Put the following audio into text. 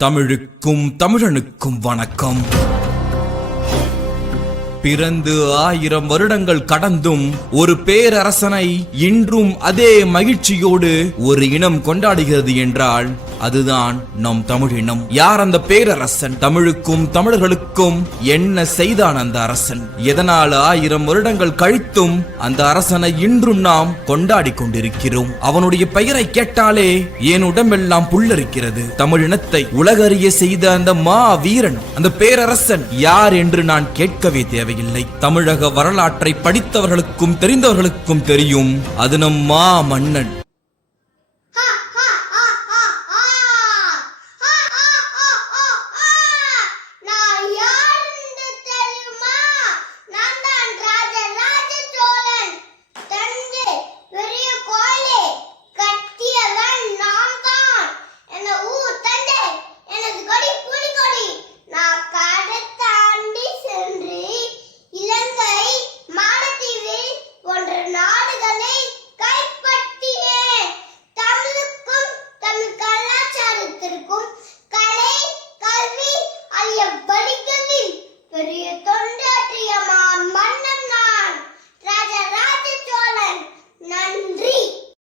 தமிழுக்கும் தமிழனுக்கும் வணக்கம். பிறந்து 1000 வருடங்கள் கடந்தும் ஒரு பேரரசனை இன்றும் அதே மகிழ்ச்சியோடு ஒரு இனம் கொண்டாடுகிறது என்றால் அதுதான் நம் தமிழினம். யார் அந்த பேரரசன்? தமிழுக்கும் தமிழர்களுக்கும் என்ன செய்தான் அந்த அரசன்? எதனால் 1000 வருடங்கள் கழித்தும் அந்த அரசனை இன்றும் நாம் கொண்டாடி கொண்டிருக்கிறோம்? அவனுடைய பெயரை கேட்டாலே என் உடம்பெல்லாம் புல்லரிக்கிறது. தமிழினத்தை உலகறிய செய்த அந்த மா வீரன், அந்த பேரரசன் யார் என்று நான் கேட்கவே தேவையில்லை. தமிழக வரலாற்றை படித்தவர்களுக்கும் தெரிந்தவர்களுக்கும் தெரியும். அது நம் மா மன்னன்.